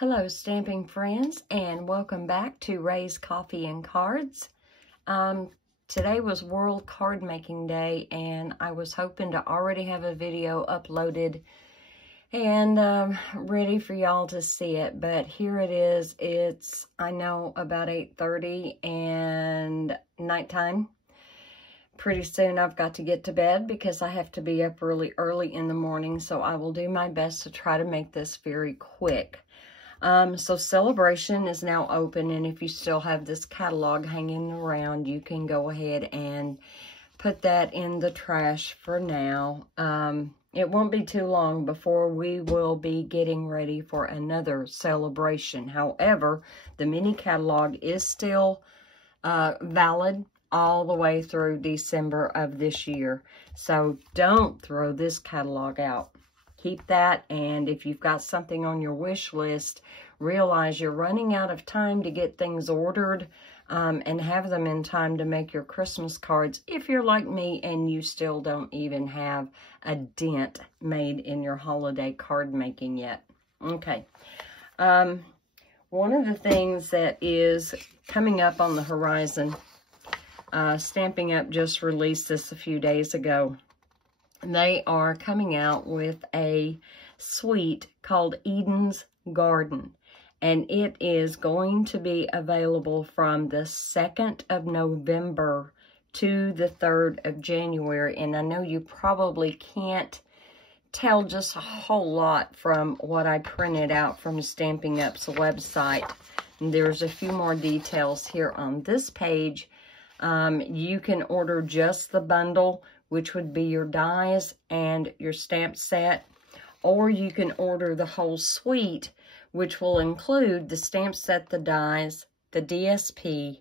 Hello, stamping friends, and welcome back to Ray's Coffee and Cards. Today was World Card Making Day, and I was hoping to already have a video uploaded and ready for y'all to see it. But here it is. It's, I know, about 8:30 and nighttime. Pretty soon I've got to get to bed because I have to be up really early in the morning, so I will do my best to try to make this very quick. So Celebration is now open, and if you still have this catalog hanging around, you can go ahead and put that in the trash for now. It won't be too long before we will be getting ready for another celebration. However, the mini catalog is still valid all the way through December of this year. So don't throw this catalog out. Keep that, and if you've got something on your wish list, realize you're running out of time to get things ordered and have them in time to make your Christmas cards if you're like me and you still don't even have a dent made in your holiday card making yet. Okay. One of the things that is coming up on the horizon, Stampin' Up! Just released this a few days ago. They are coming out with a suite called Eden's Garden, and it is going to be available from the 2nd of November to the 3rd of January. And I know you probably can't tell just a whole lot from what I printed out from Stampin' Up's website. And there's a few more details here on this page. You can order just the bundle, which would be your dies and your stamp set, or you can order the whole suite, which will include the stamp set, the dies, the DSP.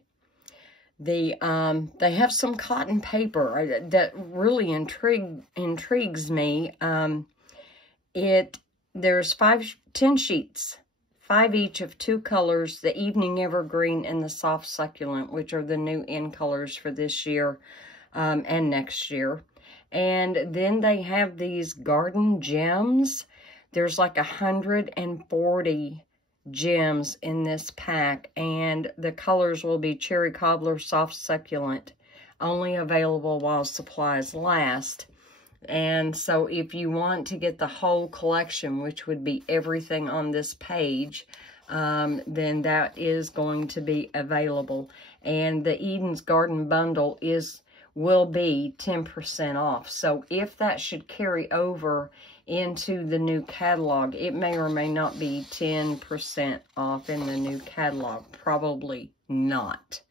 They have some cotton paper that really intrigues me. There's 10 sheets, 5 each of 2 colors, the Evening Evergreen and the Soft Succulent, which are the new in colors for this year and next year. And then they have these garden gems. There's like 140 gems in this pack, and the colors will be Cherry Cobbler, Soft Succulent, only available while supplies last. And so if you want to get the whole collection, which would be everything on this page, then that is going to be available. And the Eden's Garden bundle will be 10% off. So if that should carry over into the new catalog, it may or may not be 10% off in the new catalog. Probably not.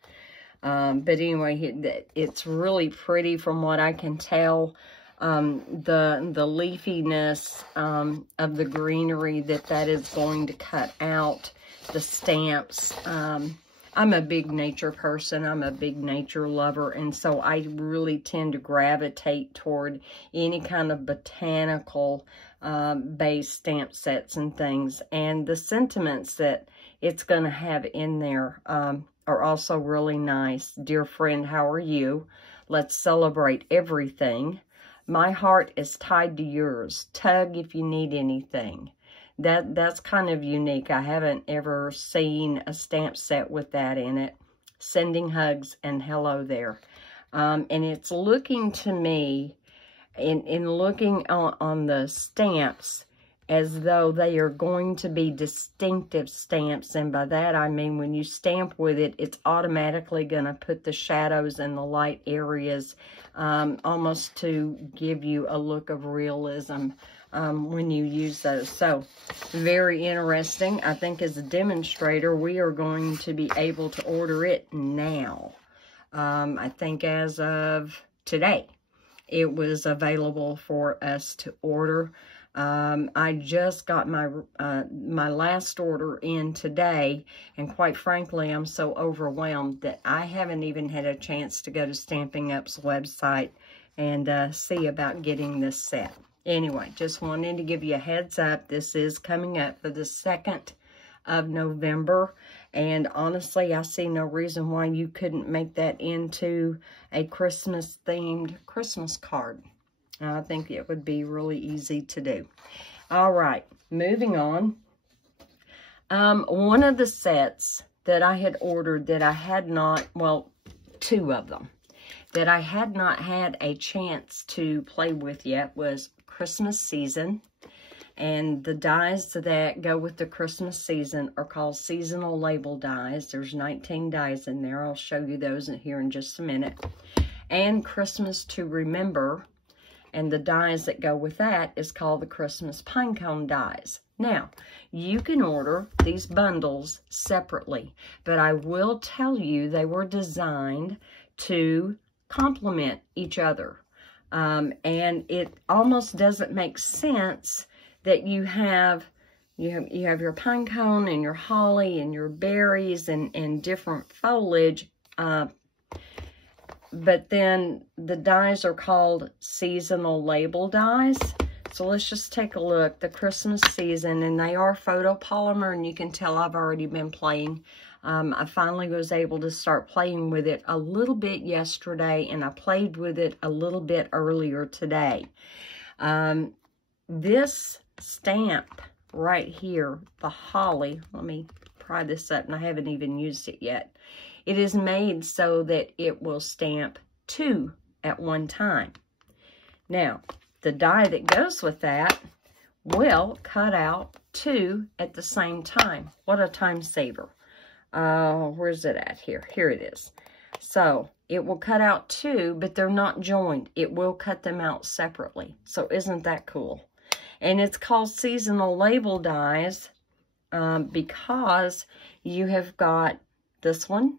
But anyway, it's really pretty from what I can tell. The leafiness of the greenery that is going to cut out, the stamps. I'm a big nature person. I'm a big nature lover, and so I really tend to gravitate toward any kind of botanical based stamp sets and things. And the sentiments that it's going to have in there are also really nice. Dear friend, how are you? Let's celebrate everything. My heart is tied to yours. Tug if you need anything. That's kind of unique. I haven't ever seen a stamp set with that in it. Sending hugs and hello there. And it's looking to me, in looking on the stamps, as though they are going to be distinctive stamps. And by that I mean when you stamp with it, it's automatically going to put the shadows and the light areas almost to give you a look of realism when you use those. So very interesting. I think as a demonstrator, we are going to be able to order it now. I think as of today, it was available for us to order. I just got my last order in today, and quite frankly, I'm so overwhelmed that I haven't even had a chance to go to Stampin' Up's website and see about getting this set. Anyway, just wanted to give you a heads up. This is coming up for the 2nd of November, and honestly, I see no reason why you couldn't make that into a Christmas-themed Christmas card. I think it would be really easy to do. All right, moving on. One of the sets that I had ordered that I had not, well, 2 of them, that I had not had a chance to play with yet was Christmas Season. And the dies that go with the Christmas season are called seasonal label dies. There's 19 dies in there. I'll show you those here in just a minute. And Christmas to Remember. And the dies that go with that is called the Christmas Pinecone dies. Now, you can order these bundles separately, but I will tell you they were designed to complement each other. And it almost doesn't make sense that you have your pine cone and your holly and your berries and different foliage, but then the dies are called seasonal label dies. So let's just take a look. The Christmas Season, and they are photopolymer, and you can tell I've already been playing. I finally was able to start playing with it a little bit yesterday, and I played with it a little bit earlier today. This stamp right here, the holly, let me pry this up, and I haven't even used it yet. It is made so that it will stamp 2 at one time. Now, the die that goes with that will cut out 2 at the same time. What a time saver. Where's it at here? Here it is. So it will cut out 2, but they're not joined. It will cut them out separately. So isn't that cool? And it's called seasonal label dies because you have got this one,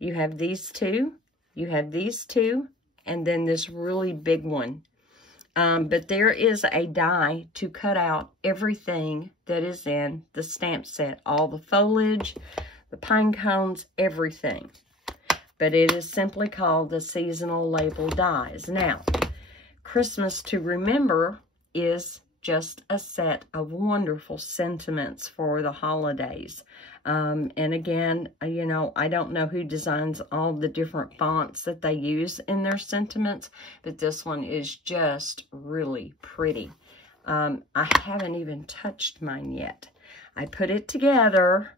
you have these 2, you have these 2, and then this really big one. But there is a die to cut out everything that is in the stamp set. All the foliage, the pine cones, everything. But it is simply called the seasonal label dies. Now, Christmas to Remember is just a set of wonderful sentiments for the holidays. And again, you know, I don't know who designs all the different fonts that they use in their sentiments, but this one is just really pretty. I haven't even touched mine yet. I put it together.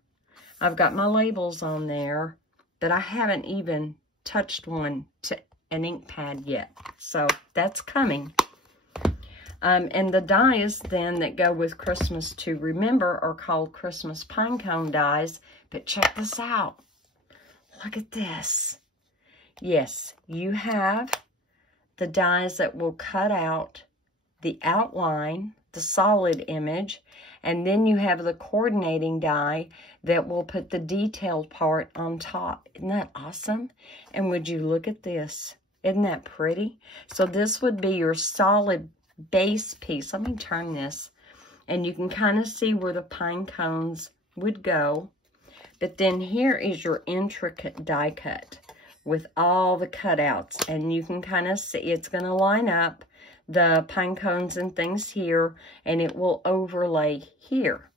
I've got my labels on there, but I haven't even touched one to an ink pad yet. So that's coming. And the dies then that go with Christmas to Remember are called Christmas Pinecone dies. But check this out. Look at this. Yes, you have the dies that will cut out the outline, the solid image, and then you have the coordinating die that will put the detailed part on top. Isn't that awesome? And would you look at this? Isn't that pretty? So this would be your solid base piece. Let me turn this, and you can kind of see where the pine cones would go. But then here is your intricate die cut with all the cutouts, and you can kind of see it's going to line up the pine cones and things here, and it will overlay here.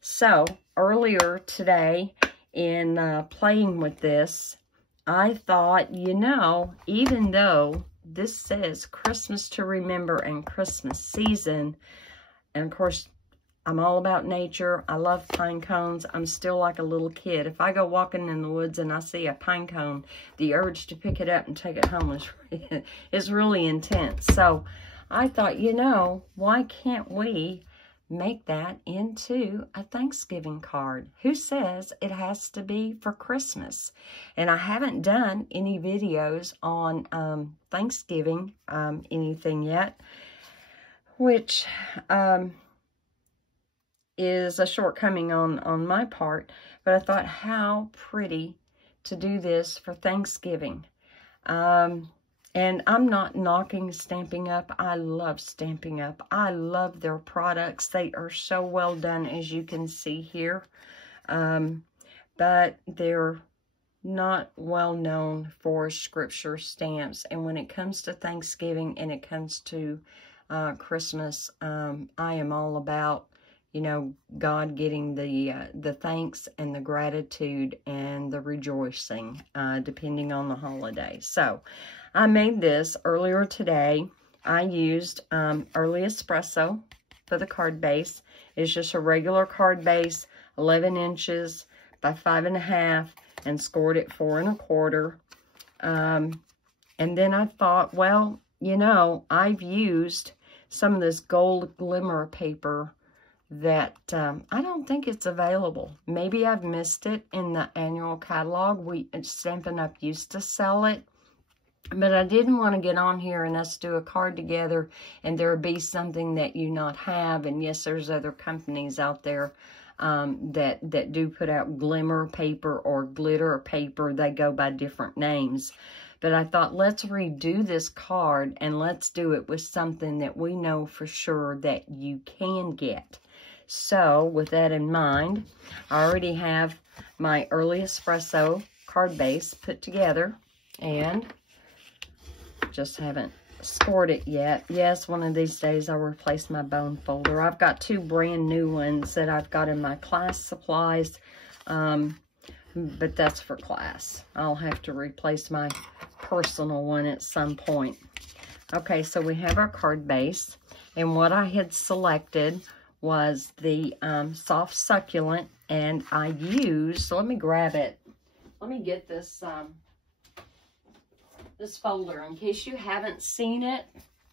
So earlier today in playing with this, I thought, you know, even though this says Christmas to Remember and Christmas Season, and of course, I'm all about nature. I love pine cones. I'm still like a little kid. If I go walking in the woods and I see a pine cone, the urge to pick it up and take it home is really intense. So I thought, you know, why can't we make that into a Thanksgiving card? Who says it has to be for Christmas? And I haven't done any videos on Thanksgiving anything yet, which is a shortcoming on my part. But I thought, how pretty to do this for Thanksgiving. And I'm not knocking Stampin' Up. I love Stampin' Up. I love their products. They are so well done, as you can see here. But they're not well known for scripture stamps. And when it comes to Thanksgiving and it comes to Christmas, I am all about, you know, God getting the thanks and the gratitude and the rejoicing, depending on the holiday. So I made this earlier today. I used Early Espresso for the card base. It's just a regular card base. 11 inches by 5.5 and scored it 4 1/4. And then I thought, well, you know, I've used some of this gold glimmer paper that I don't think it's available. Maybe I've missed it in the annual catalog. Stampin' Up! Used to sell it. But I didn't want to get on here and us do a card together and there be something that you not have. And yes, there's other companies out there that do put out glimmer paper or glitter paper. They go by different names. But I thought, let's redo this card and let's do it with something that we know for sure that you can get. So with that in mind, I already have my Early Espresso card base put together and just haven't scored it yet. Yes, one of these days I'll replace my bone folder. I've got 2 brand new ones that I've got in my class supplies, but that's for class. I'll have to replace my personal one at some point. Okay, so we have our card base, and what I had selected was the soft succulent, and I used, so let me grab it. Let me get this this folder in case you haven't seen it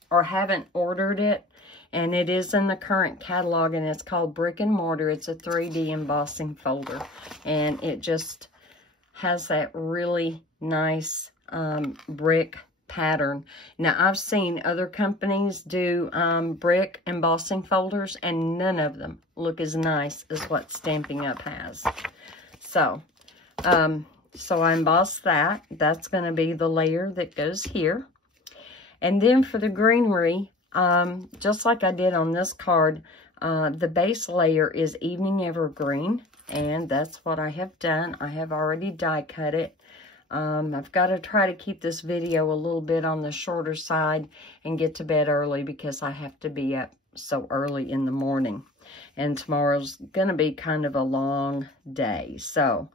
or haven't ordered it, and it is in the current catalog, and it's called Brick and Mortar. It's a 3D embossing folder, and it just has that really nice brick pattern. Now, I've seen other companies do brick embossing folders, and none of them look as nice as what Stampin' Up! Has. So I embossed that. That's going to be the layer that goes here. And then for the greenery, just like I did on this card, the base layer is Evening Evergreen, and that's what I have done. I have already die cut it. I've got to try to keep this video a little bit on the shorter side and get to bed early because I have to be up so early in the morning. And tomorrow's going to be kind of a long day. So,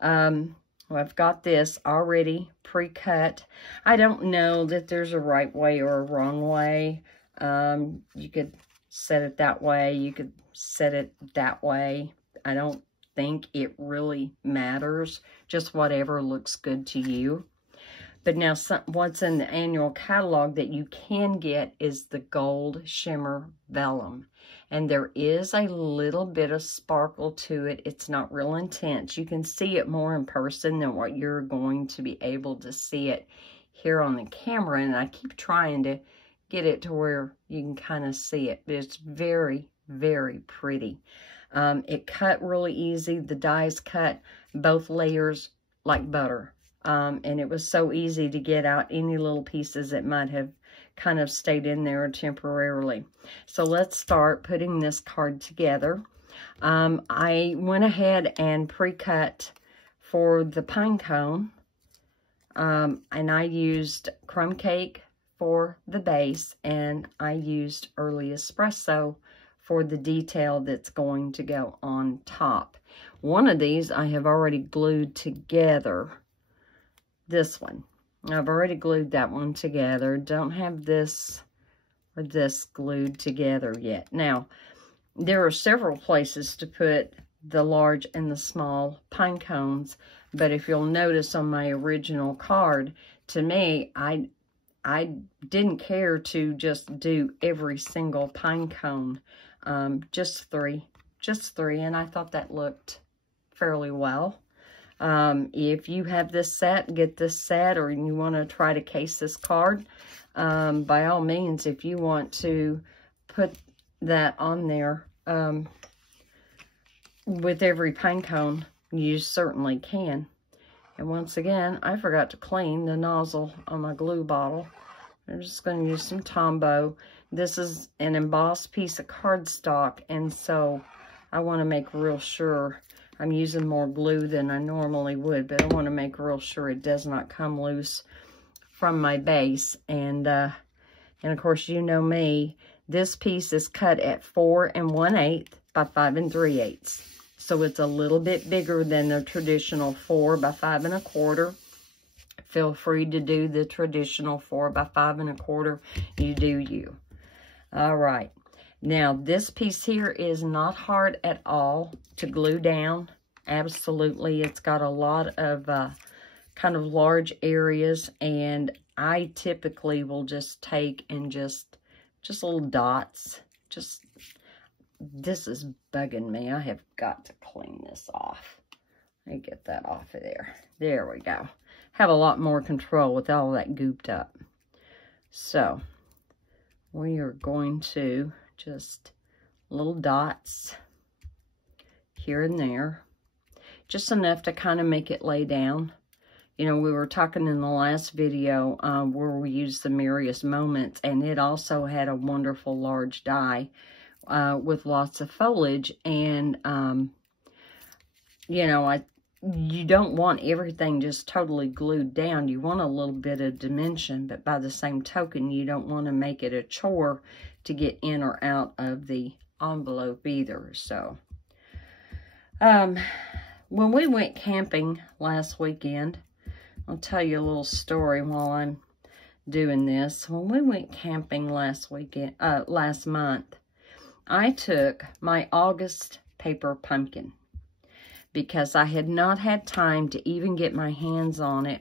well, I've got this already pre-cut. I don't know that there's a right way or a wrong way. You could set it that way. You could set it that way. I don't think it really matters. Just whatever looks good to you. But now what's in the annual catalog that you can get is the Gold Shimmer Vellum. And there is a little bit of sparkle to it. It's not real intense. You can see it more in person than what you're going to be able to see it here on the camera. And I keep trying to get it to where you can kind of see it. But it's very, very pretty. It cut really easy. The dies cut both layers like butter. And it was so easy to get out any little pieces that might have kind of stayed in there temporarily. So let's start putting this card together. I went ahead and pre-cut for the Pinecone, and I used crumb cake for the base, and I used Early Espresso for the detail that's going to go on top. One of these I have already glued together. This one. I've already glued that one together. Don't have this or this glued together yet. Now, there are several places to put the large and the small pine cones, but if you'll notice on my original card, to me, I didn't care to just do every single pine cone, just three, and I thought that looked fairly well. If you have this set, get this set, or you want to try to case this card, by all means, if you want to put that on there with every pine cone, you certainly can. And once again, I forgot to clean the nozzle on my glue bottle. I'm just going to use some Tombow. This is an embossed piece of cardstock, and so I want to make real sure. I'm using more glue than I normally would, but I want to make real sure it does not come loose from my base. And of course, you know me, this piece is cut at 4 1/8 by 5 3/8. So it's a little bit bigger than the traditional 4 by 5 1/4. Feel free to do the traditional 4 by 5 1/4. You do you. All right. Now, this piece here is not hard at all to glue down. Absolutely. It's got a lot of kind of large areas, and I typically will just take and just little dots. This is bugging me. I have got to clean this off. Let me get that off of there. There we go. Have a lot more control with all that gooped up. So, we are going to just little dots here and there. Just enough to kind of make it lay down. You know, we were talking in the last video where we used the Merriest Moments, and it also had a wonderful large die with lots of foliage. And, you know, you don't want everything just totally glued down. You want a little bit of dimension, but by the same token, you don't want to make it a chore to get in or out of the envelope either. So, when we went camping last weekend, I'll tell you a little story while I'm doing this. When we went camping last month, I took my August paper pumpkin because I had not had time to even get my hands on it.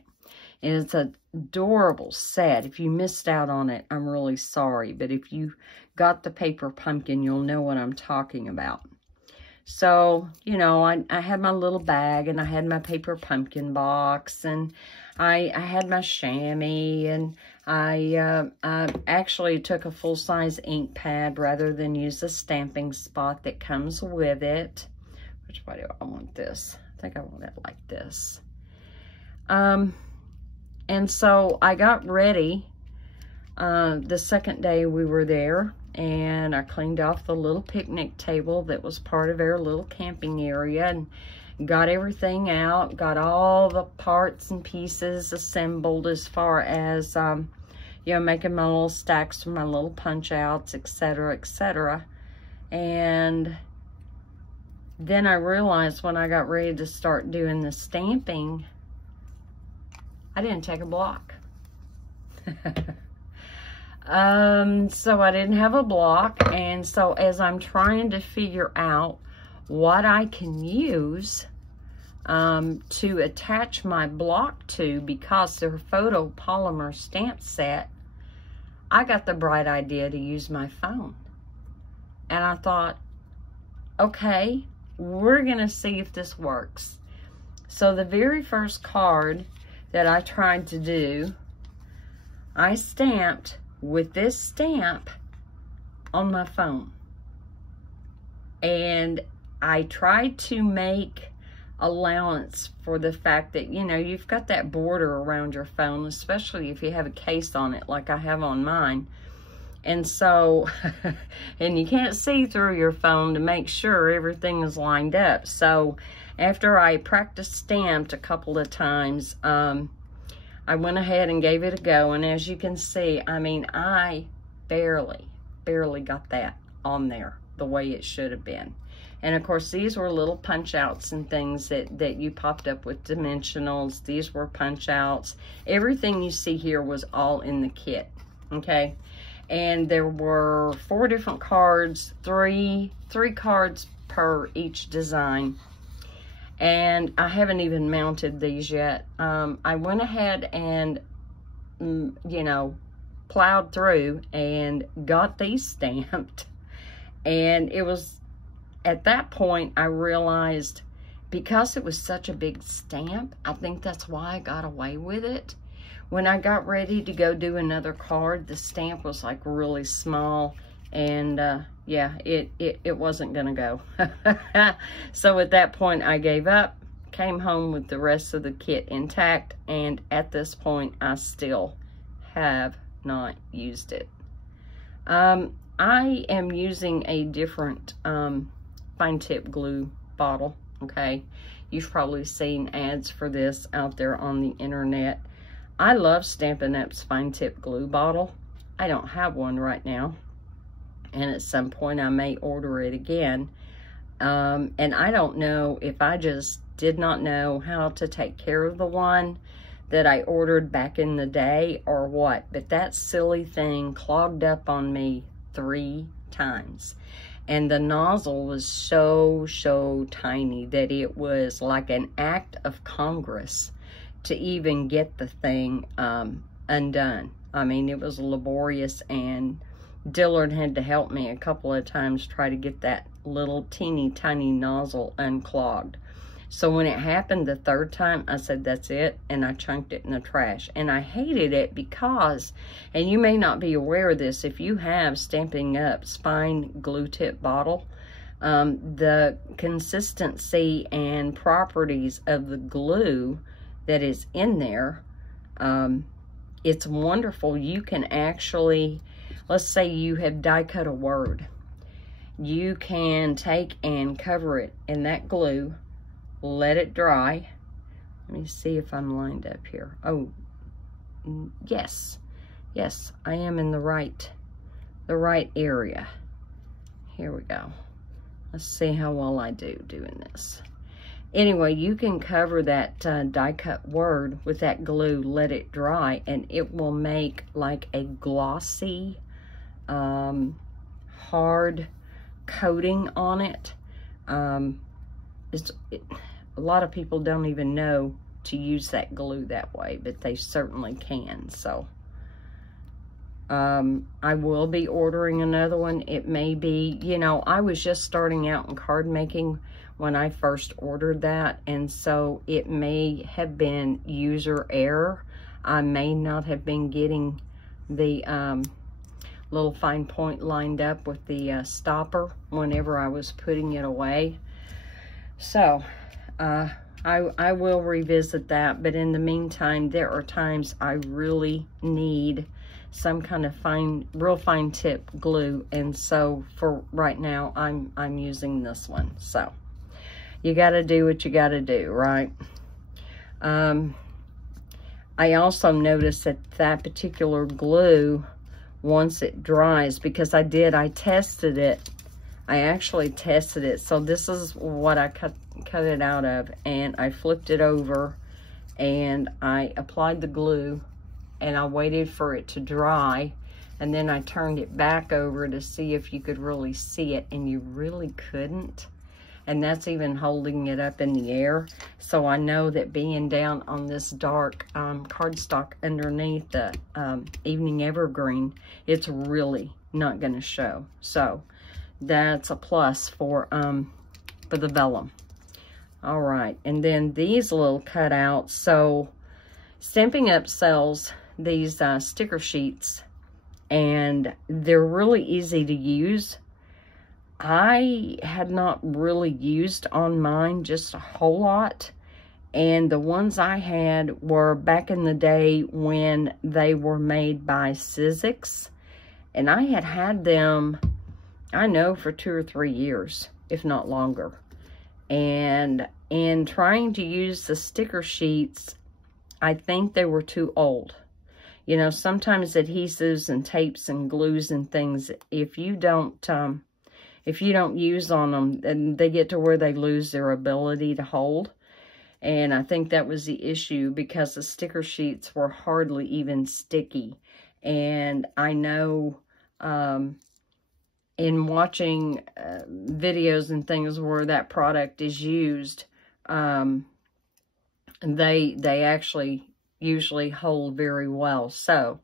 And it's an adorable set. If you missed out on it, I'm really sorry. But if you got the paper pumpkin, you'll know what I'm talking about. So, you know, I had my little bag, and I had my paper pumpkin box, and I had my chamois, and I actually took a full-size ink pad rather than use the stamping spot that comes with it. Which way do I want this? I think I want it like this. And so I got ready the second day we were there, and I cleaned off the little picnic table that was part of our little camping area, and got everything out, got all the parts and pieces assembled as far as, you know, making my little stacks for my little punch outs, etc., etc. And then I realized when I got ready to start doing the stamping, I didn't take a block. So I didn't have a block, and so as I'm trying to figure out what I can use to attach my block to, because they're photopolymer stamp set, I got the bright idea to use my phone. And I thought, okay, we're gonna see if this works. So the very first card that I tried to do, I stamped with this stamp on my phone. And I tried to make allowance for the fact that, you know, you've got that border around your phone, especially if you have a case on it like I have on mine. And so, and you can't see through your phone to make sure everything is lined up. So after I practiced stamped a couple of times, I went ahead and gave it a go, and as you can see, I mean, I barely got that on there the way it should have been. And of course, these were little punch outs and things that you popped up with dimensionals. These were punch outs. Everything you see here was all in the kit, okay? And there were 4 different cards, three cards per each design. And I haven't even mounted these yet. I went ahead and, you know, plowed through and got these stamped. And it was, at that point, I realized, because it was such a big stamp, I think that's why I got away with it. When I got ready to go do another card, the stamp was like really small. And yeah, it wasn't gonna go. So at that point, I gave up, came home with the rest of the kit intact, and at this point, I still have not used it. I am using a different fine tip glue bottle, okay? You've probably seen ads for this out there on the internet. I love Stampin' Up's fine tip glue bottle. I don't have one right now, and at some point I may order it again. And I don't know if I just did not know how to take care of the one that I ordered back in the day or what, but that silly thing clogged up on me 3 times. And the nozzle was so tiny that it was like an act of Congress to even get the thing undone. I mean, it was laborious, and Dillard had to help me a couple of times try to get that little teeny tiny nozzle unclogged. So when it happened the third time, I said, that's it, and I chunked it in the trash. And I hated it because, and you may not be aware of this, if you have Stampin' Up spine glue tip bottle, the consistency and properties of the glue that is in there, it's wonderful. You can actually, let's say you have die cut a word. You can take and cover it in that glue, let it dry. Let me see if I'm lined up here. Oh, yes. Yes, I am in the right area. Here we go. Let's see how well I do doing this. Anyway, you can cover that die cut word with that glue, let it dry, and it will make like a glossy, hard coating on it. A lot of people don't even know to use that glue that way, but they certainly can. So I will be ordering another one. It may be, you know, I was just starting out in card making when I first ordered that, and so it may have been user error. I may not have been getting the little fine point lined up with the stopper whenever I was putting it away. So I will revisit that, but in the meantime, there are times I really need some kind of real fine tip glue, and so for right now, I'm using this one. So you got to do what you got to do, right? I also noticed that that particular glue, once it dries, because I tested it. I actually tested it. So this is what I cut it out of, and I flipped it over, and I applied the glue, and I waited for it to dry, and then I turned it back over to see if you could really see it, and you really couldn't. And that's even holding it up in the air. So I know that being down on this dark cardstock underneath the Evening Evergreen, it's really not going to show. So that's a plus for the Vellum. All right, and then these little cutouts. So Stampin' Up sells these sticker sheets, and they're really easy to use. I had not really used on mine just a whole lot, and the ones I had were back in the day when they were made by Sizzix, and I had them, I know, for 2 or 3 years, if not longer. And in trying to use the sticker sheets, I think they were too old. You know, sometimes adhesives and tapes and glues and things, if you don't use on them, then they get to where they lose their ability to hold. And I think that was the issue, because the sticker sheets were hardly even sticky. And I know in watching videos and things where that product is used, they actually usually hold very well. So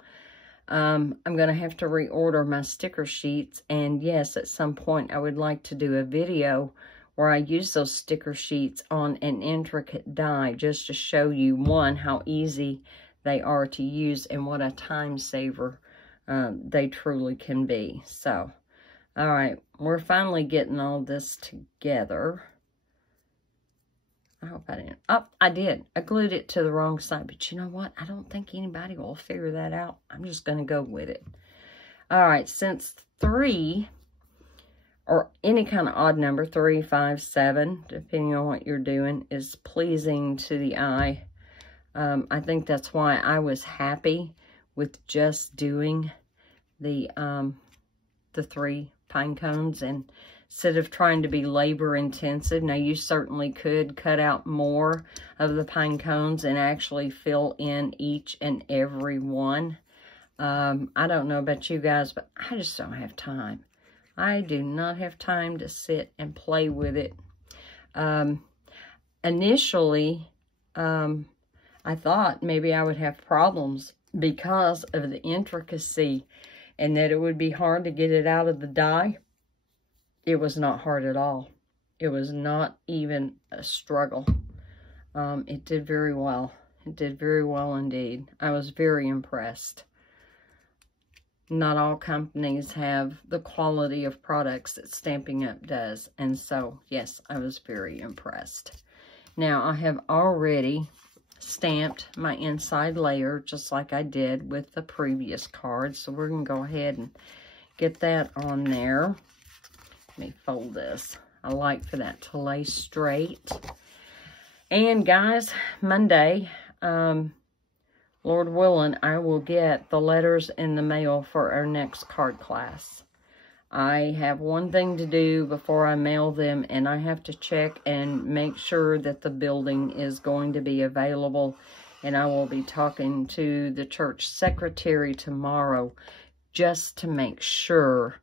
I'm going to have to reorder my sticker sheets. And yes, at some point I would like to do a video where I use those sticker sheets on an intricate die, just to show you, one, how easy they are to use and what a time saver they truly can be. So, all right, we're finally getting all this together. I hope I didn't. Oh, I did. I glued it to the wrong side. But you know what? I don't think anybody will figure that out. I'm just going to go with it. All right. Since 3, or any kind of odd number, 3, 5, 7, depending on what you're doing, is pleasing to the eye. I think that's why I was happy with just doing the 3 pine cones, and instead of trying to be labor intensive. Now, you certainly could cut out more of the pine cones and actually fill in each and every one. I don't know about you guys, but I just don't have time. I do not have time to sit and play with it. Initially, I thought maybe I would have problems because of the intricacy and that it would be hard to get it out of the die. It was not hard at all. It was not even a struggle. It did very well. It did very well indeed. I was very impressed. Not all companies have the quality of products that Stampin' Up! Does. And so, yes, I was very impressed. Now, I have already stamped my inside layer just like I did with the previous card. So we're going to go ahead and get that on there. Let me fold this. I like for that to lay straight. And guys, Monday, Lord willing, I will get the letters in the mail for our next card class. I have one thing to do before I mail them, and I have to check and make sure that the building is going to be available. And I will be talking to the church secretary tomorrow just to make sure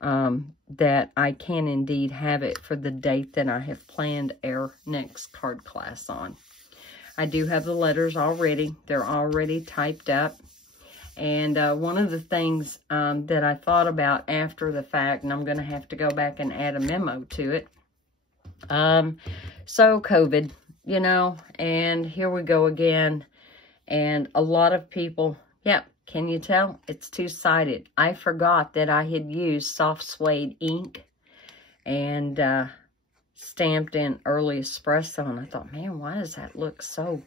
that I can indeed have it for the date that I have planned our next card class on. I do have the letters already. They're already typed up. And one of the things that I thought about after the fact, and I'm going to have to go back and add a memo to it. So COVID, you know, and here we go again. And a lot of people, yep, can you tell? It's two-sided. I forgot that I had used soft suede ink and stamped in early espresso, and I thought, man, why does that look so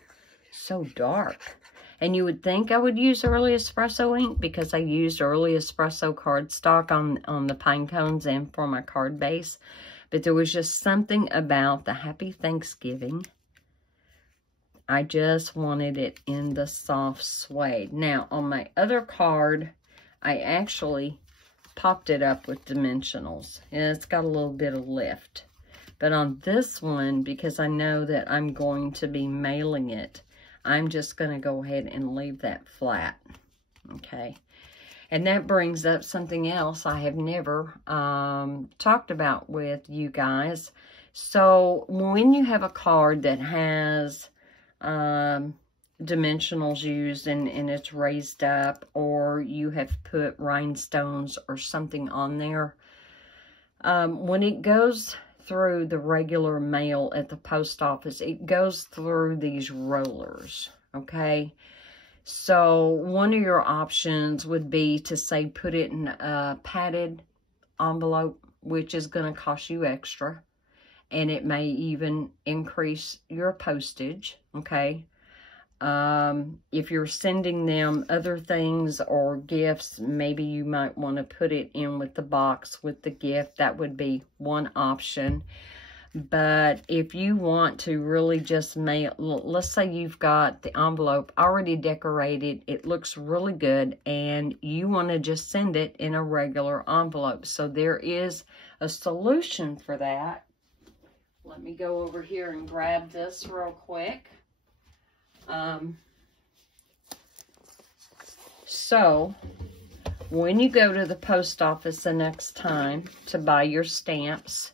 dark? And you would think I would use early espresso ink because I used early espresso cardstock on the pine cones and for my card base, but there was just something about the Happy Thanksgiving. I just wanted it in the soft suede. Now, on my other card, I actually popped it up with dimensionals, and it's got a little bit of lift. But on this one, because I know that I'm going to be mailing it, I'm just going to go ahead and leave that flat. Okay. And that brings up something else I have never talked about with you guys. So when you have a card that has dimensionals used and it's raised up, or you have put rhinestones or something on there, when it goes through the regular mail at the post office, it goes through these rollers, okay? So one of your options would be to say put it in a padded envelope, which is going to cost you extra, and it may even increase your postage, okay? If you're sending them other things or gifts, maybe you might want to put it in with the box with the gift. That would be one option. But if you want to really just mail, let's say you've got the envelope already decorated, it looks really good, and you want to just send it in a regular envelope. So there is a solution for that. Let me go over here and grab this real quick. So when you go to the post office the next time to buy your stamps,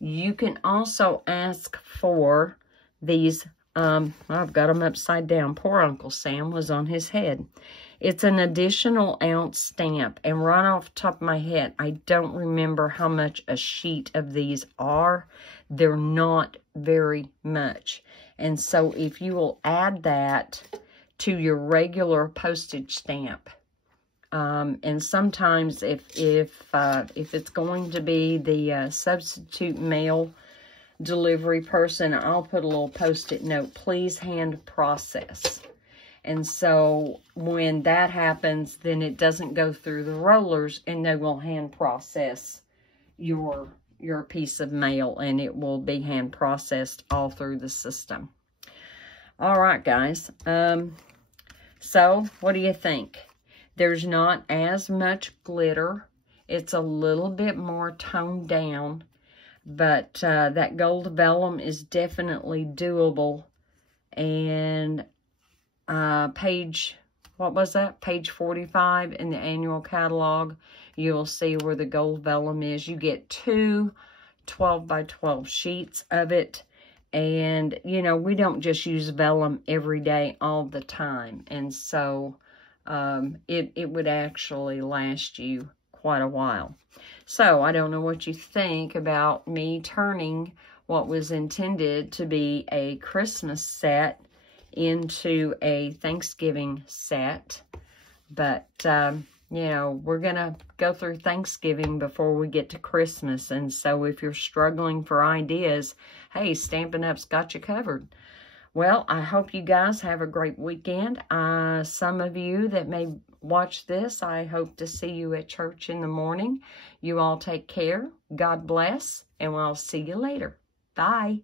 you can also ask for these. I've got them upside down. Poor Uncle Sam was on his head. It's an additional ounce stamp, and right off the top of my head, I don't remember how much a sheet of these are. They're not very much. And so if you will add that to your regular postage stamp, and sometimes if it's going to be the substitute mail delivery person, I'll put a little post-it note, please hand process. And so when that happens, then it doesn't go through the rollers, and they will hand process your piece of mail, and it will be hand processed all through the system. All right, guys. So what do you think? There's not as much glitter. It's a little bit more toned down, but that gold vellum is definitely doable. And page what was that? Page 45 in the annual catalog. You'll see where the gold vellum is. You get two 12 by 12 sheets of it. And, you know, we don't just use vellum every day all the time. And so it would actually last you quite a while. So I don't know what you think about me turning what was intended to be a Christmas set into a Thanksgiving set. But, you know, we're going to go through Thanksgiving before we get to Christmas. And so if you're struggling for ideas, hey, Stampin' Up's got you covered. Well, I hope you guys have a great weekend. Some of you that may watch this, I hope to see you at church in the morning. You all take care. God bless, and I'll see you later. Bye.